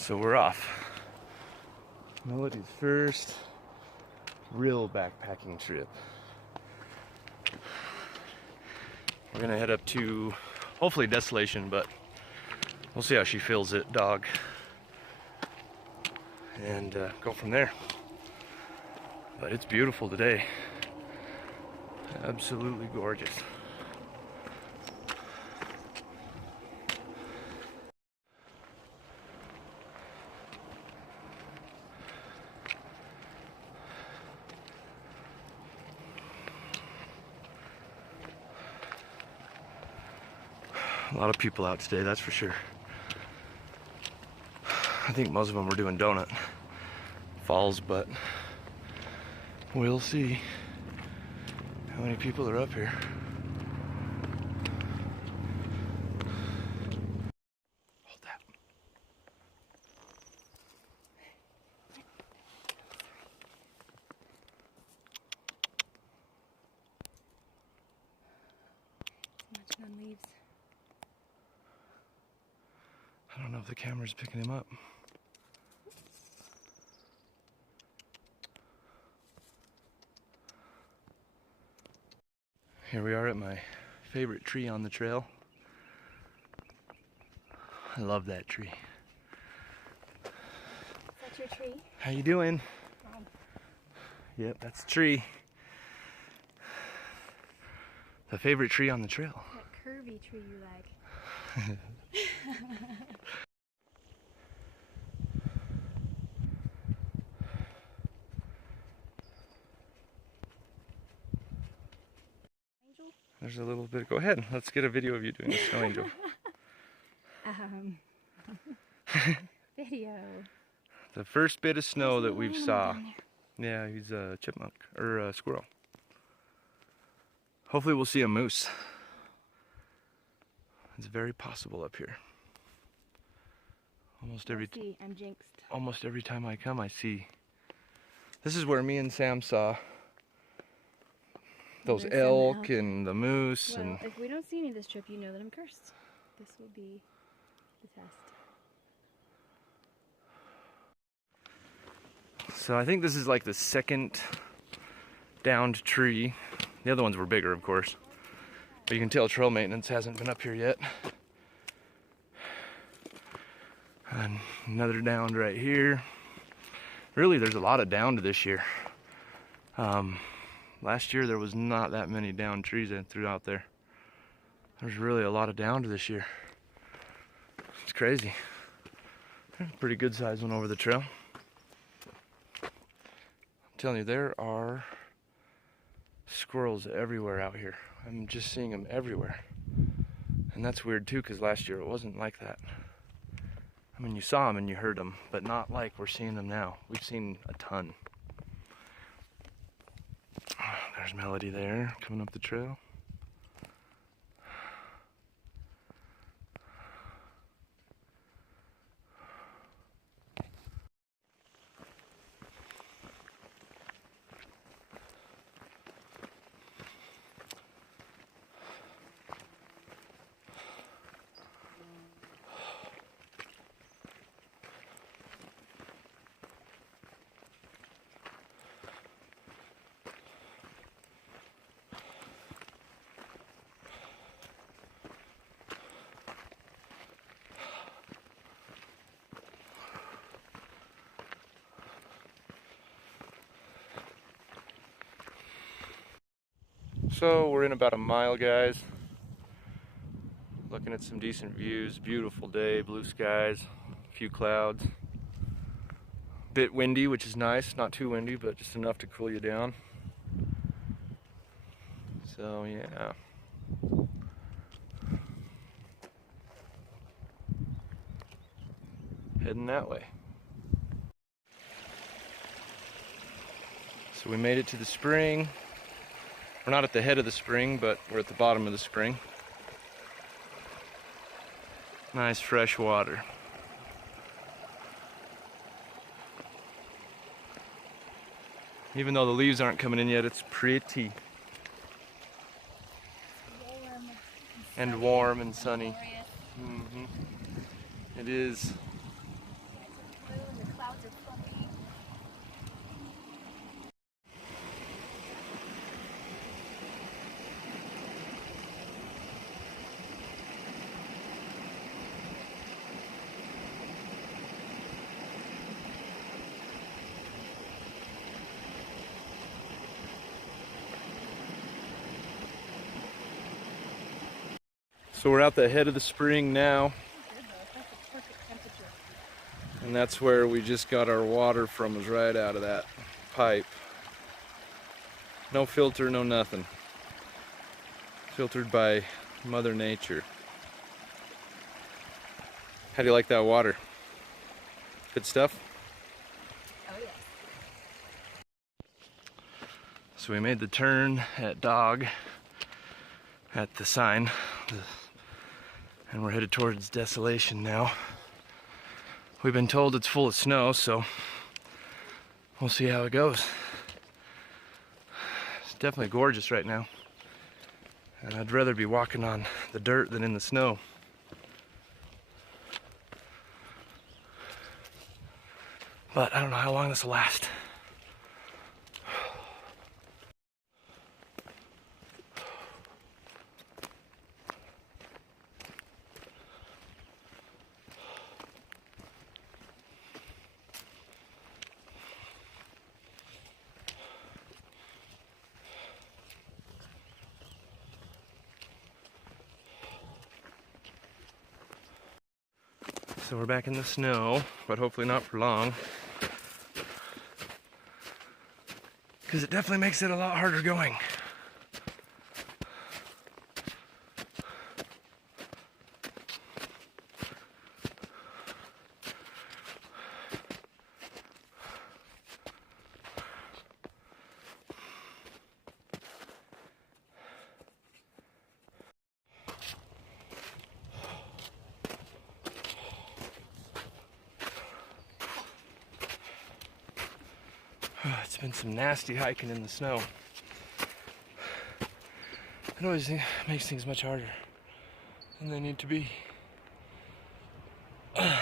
So we're off. Melody's first real backpacking trip. We're gonna head up to hopefully Desolation, but we'll see how she feels it, dog, and go from there. But it's beautiful today. Absolutely gorgeous. A lot of people out today, that's for sure. I think most of them were doing Donut Falls, but we'll see how many people are up here. Hold that. Munching on leaves. I don't know if the camera's picking him up. Here we are at my favorite tree on the trail. I love that tree. Is that your tree? How you doing? Wow. Yep, that's the tree. The favorite tree on the trail. That curvy tree you like. Angel? There's a little bit. Go ahead. Let's get a video of you doing the snow angel. Video. The first bit of snow that we've saw. Yeah, he's a chipmunk or a squirrel. Hopefully we'll see a moose. It's very possible up here. I'm jinxed. Almost every time I come, I see. This is where me and Sam saw those Moose and elk and the moose. Well, and if we don't see any this trip, you know that I'm cursed. This will be the test. So I think this is like the second downed tree. The other ones were bigger, of course. But you can tell trail maintenance hasn't been up here yet. And another downed right here. Really, there's a lot of downed this year. Last year there was not that many downed trees I threw out there. There's really a lot of downed this year. It's crazy. There's a pretty good sized one over the trail. I'm telling you, there are squirrels everywhere out here. I'm just seeing them everywhere. And that's weird too, because last year it wasn't like that. I mean, you saw them and you heard them, but not like we're seeing them now. We've seen a ton. There's Melody there, coming up the trail. So we're in about a mile, guys. Looking at some decent views. Beautiful day, blue skies, a few clouds. Bit windy, which is nice. Not too windy, but just enough to cool you down. So yeah. Heading that way. So we made it to the spring. We're not at the head of the spring, but we're at the bottom of the spring. Nice fresh water. Even though the leaves aren't coming in yet, it's pretty. And warm and sunny. Mm-hmm. It is. So we're out the head of the spring now, and that's where we just got our water from, was right out of that pipe. No filter, no nothing. Filtered by Mother Nature. How do you like that water? Good stuff? Oh yeah. So we made the turn at Dog at the sign, and we're headed towards Desolation now. We've been told it's full of snow, so we'll see how it goes. It's definitely gorgeous right now, and I'd rather be walking on the dirt than in the snow. But I don't know how long this will last. So we're back in the snow, but hopefully not for long, because it definitely makes it a lot harder going. It's been some nasty hiking in the snow. It always makes things much harder than they need to be. But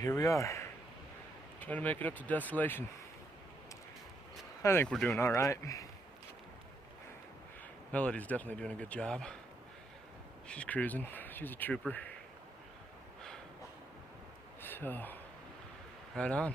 here we are, trying to make it up to Desolation. I think we're doing all right. Melody's definitely doing a good job. She's cruising. She's a trooper. So, right on.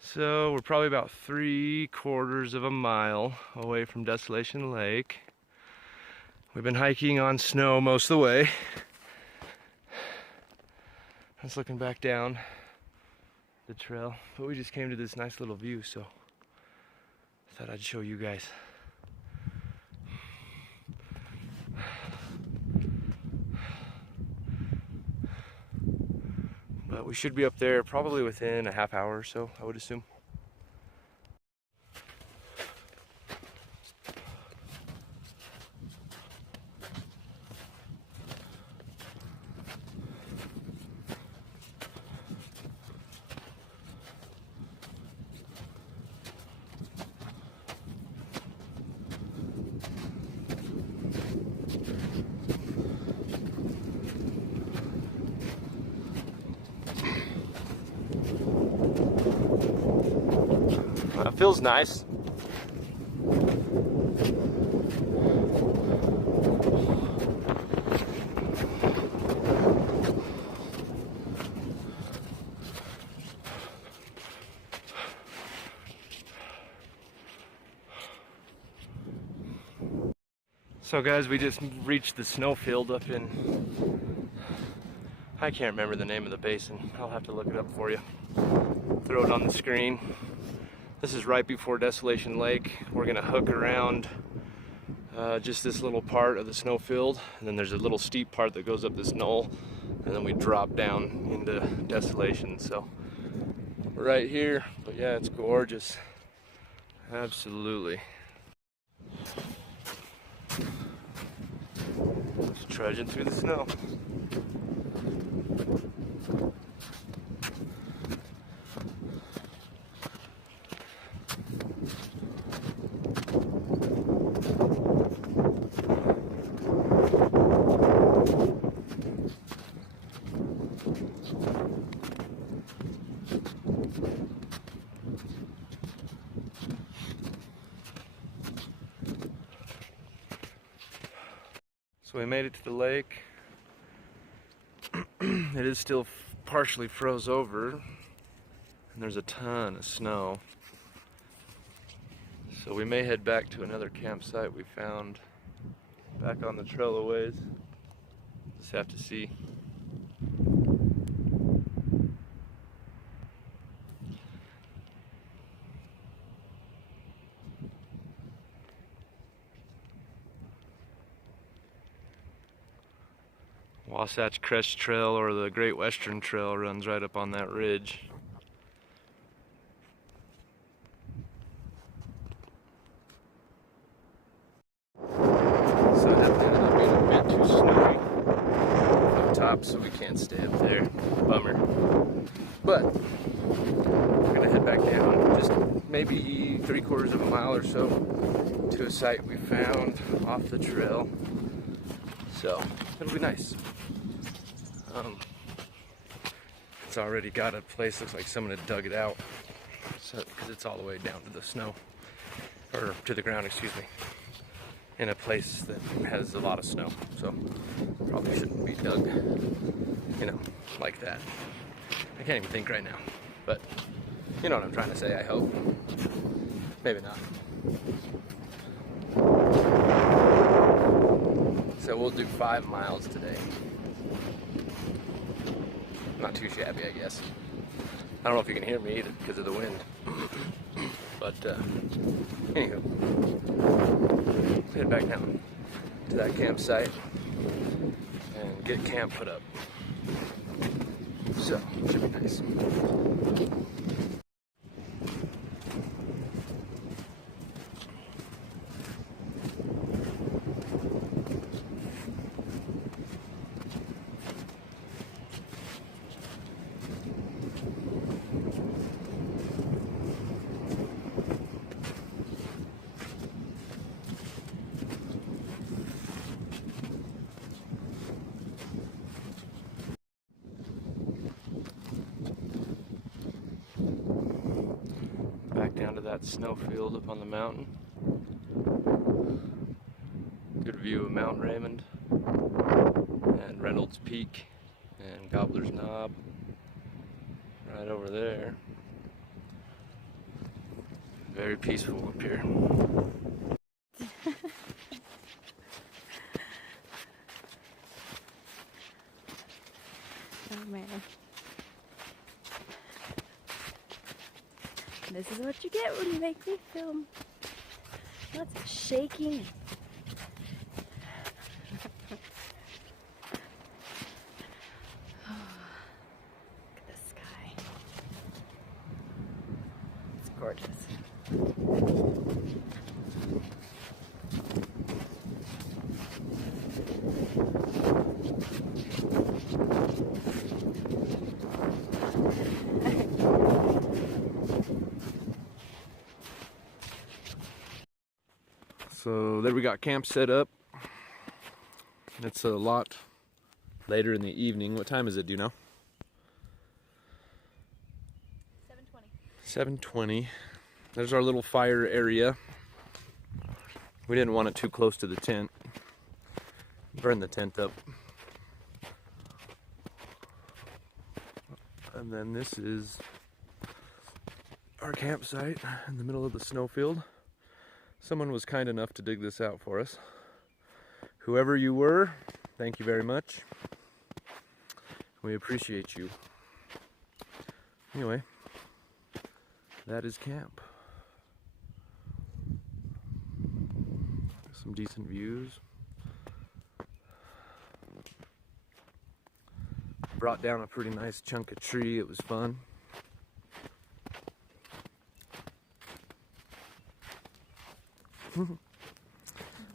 So we're probably about 3/4 of a mile away from Desolation Lake. We've been hiking on snow most of the way. I was looking back down the trail, but we just came to this nice little view, so I thought I'd show you guys. But we should be up there probably within a half hour or so, I would assume. It feels nice. So guys, we just reached the snowfield up in, I can't remember the name of the basin. I'll have to look it up for you. Throw it on the screen. This is right before Desolation Lake. We're gonna hook around just this little part of the snowfield, and then there's a little steep part that goes up this knoll, and then we drop down into Desolation. So we're right here, but yeah, it's gorgeous. Absolutely. Just trudging through the snow. So we made it to the lake. It is still partially froze over, and there's a ton of snow. So we may head back to another campsite we found Back on the trail a ways. Just have to see. Wasatch Crest Trail or the Great Western Trail runs right up on that ridge. So it definitely ended up being a bit too snowy up top, so we can't stay up there. Bummer. But we're gonna head back down, just maybe 3/4 of a mile or so, to a site we found off the trail. So it'll be nice. It's already got a place, looks like someone had dug it out, so because it's all the way down to the snow, or to the ground, excuse me, in a place that has a lot of snow, so probably shouldn't be dug, you know, like that. I can't even think right now, but you know what I'm trying to say, I hope. Maybe not. So we'll do 5 miles today. Not too shabby, I guess. I don't know if you can hear me either because of the wind. But anywho, head back down to that campsite and get camp put up. So, should be nice. Back down to that snow field up on the mountain. Good view of Mount Raymond and Reynolds Peak and Gobbler's Knob right over there. Very peaceful up here. Oh man. This is what you get when you make me film. Lots of shaking. Look at the sky. It's gorgeous. So there we got camp set up. It's a lot later in the evening. What time is it, do you know? 7:20. 7:20. There's our little fire area. We didn't want it too close to the tent. Burn the tent up. And then this is our campsite in the middle of the snowfield. Someone was kind enough to dig this out for us. Whoever you were, thank you very much. We appreciate you. Anyway, that is camp. Some decent views. Brought down a pretty nice chunk of tree. It was fun.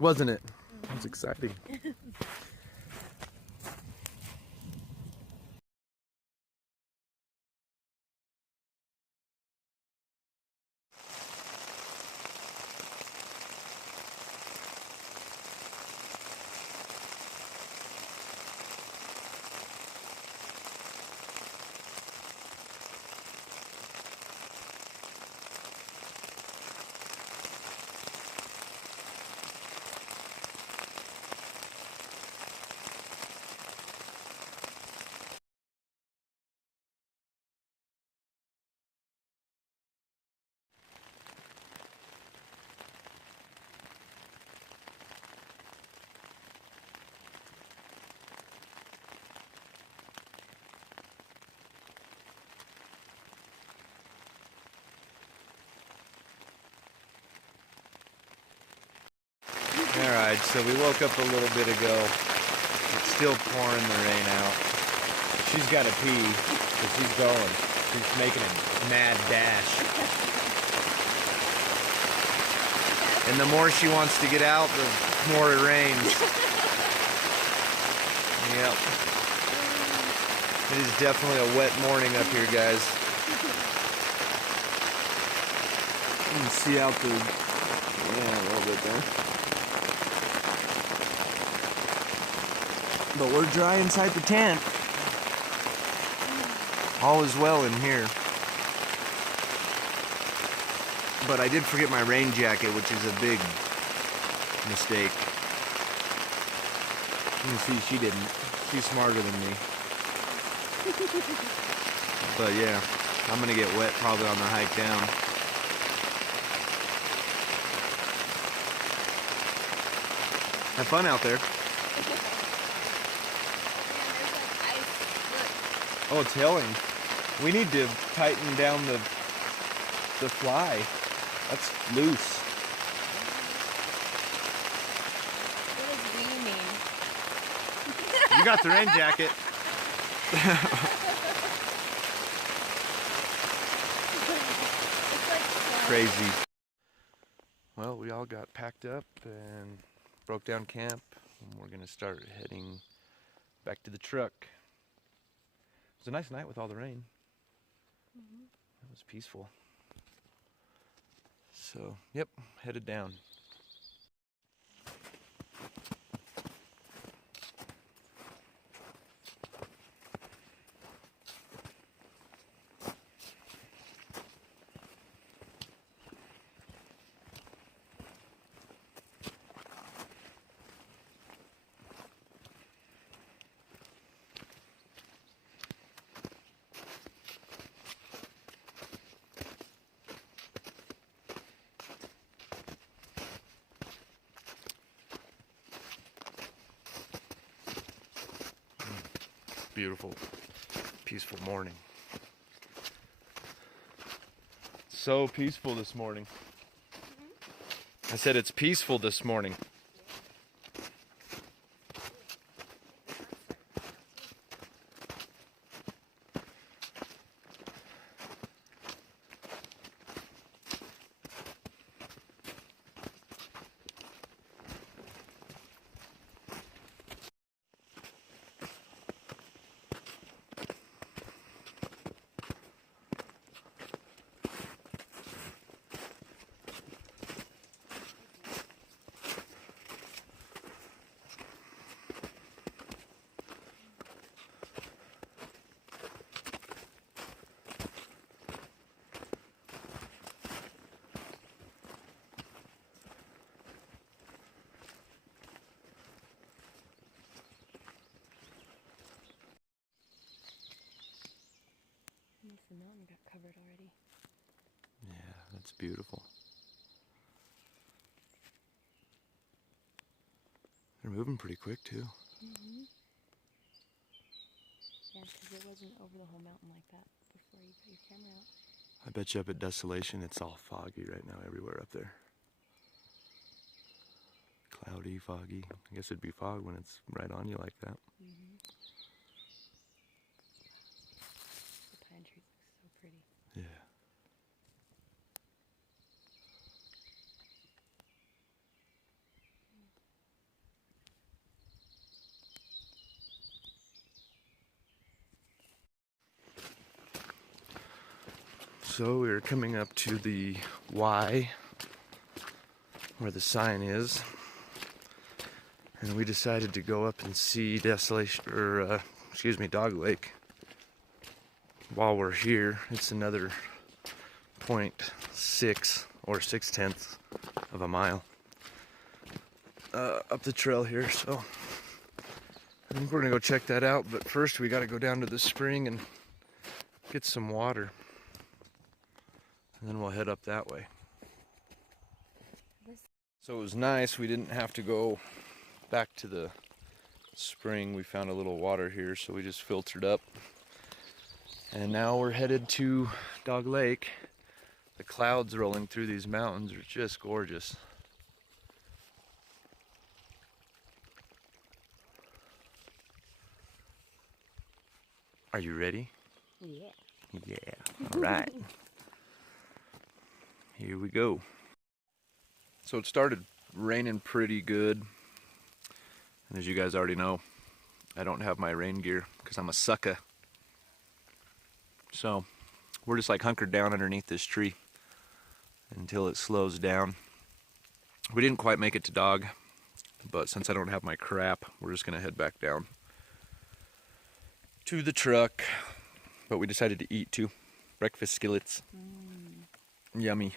Wasn't it? It was exciting. Alright, so we woke up a little bit ago. It's still pouring the rain out. She's got to pee, so she's going. She's making a mad dash. And the more she wants to get out, the more it rains. Yep. It is definitely a wet morning up here, guys. You can see out the, yeah, a little bit there. But we're dry inside the tent. All is well in here. But I did forget my rain jacket, which is a big mistake. You can see she didn't. She's smarter than me. But yeah, I'm gonna get wet probably on the hike down. Have fun out there. Oh, it's hailing. We need to tighten down the fly. That's loose. What does we mean? You got the rain jacket. Crazy. Well, we all got packed up and broke down camp, and we're gonna start heading back to the truck. It was a nice night with all the rain. It was peaceful. So, yep, headed down. Beautiful, peaceful morning. So peaceful this morning. I said it's peaceful this morning. The mountain got covered already. Yeah, that's beautiful. They're moving pretty quick too. Yeah, because it wasn't over the whole mountain like that before you put your camera out. I bet you up at Desolation it's all foggy right now everywhere up there. Cloudy, foggy. I guess it'd be fog when it's right on you like that. The pine trees look so pretty. Yeah. So we're coming up to the Y, where the sign is, and we decided to go up and see Dog Lake. While we're here, it's another 0.6 or 0.6 of a mile up the trail here, so I think we're gonna go check that out. But first, we got to go down to the spring and get some water. And then we'll head up that way. So it was nice, we didn't have to go back to the spring. We found a little water here, so we just filtered up. And now we're headed to Dog Lake. The clouds rolling through these mountains are just gorgeous. Are you ready? Yeah. Yeah. All right. Here we go. So it started raining pretty good. And as you guys already know, I don't have my rain gear because I'm a sucker. So we're just like hunkered down underneath this tree until it slows down. We didn't quite make it to dog, but since I don't have my crap, we're just gonna head back down to the truck. But we decided to eat too. Breakfast skillets. Yummy.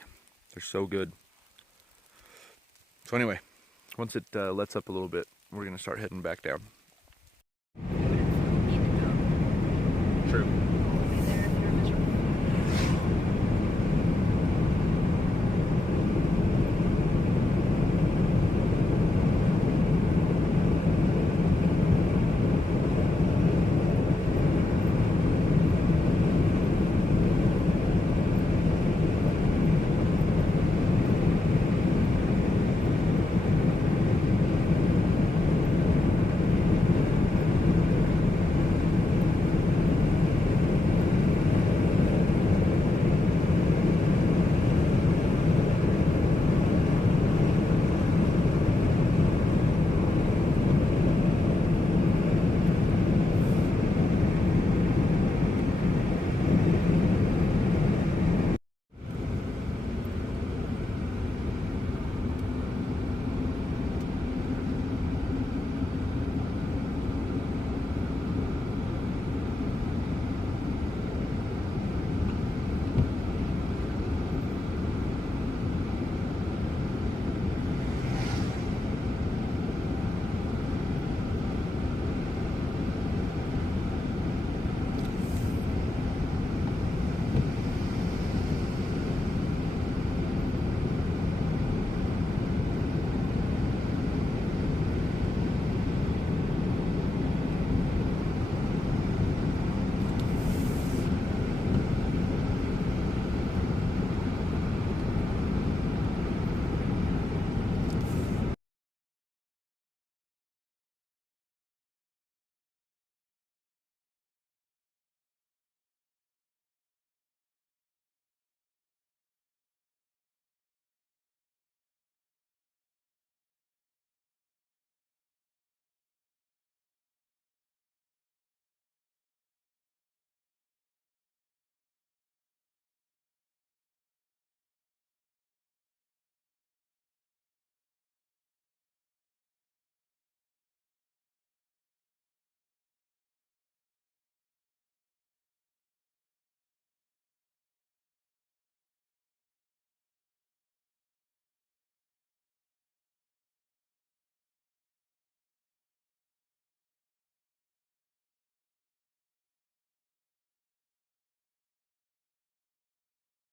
They're so good. So anyway, once it lets up a little bit, we're gonna start heading back down. True.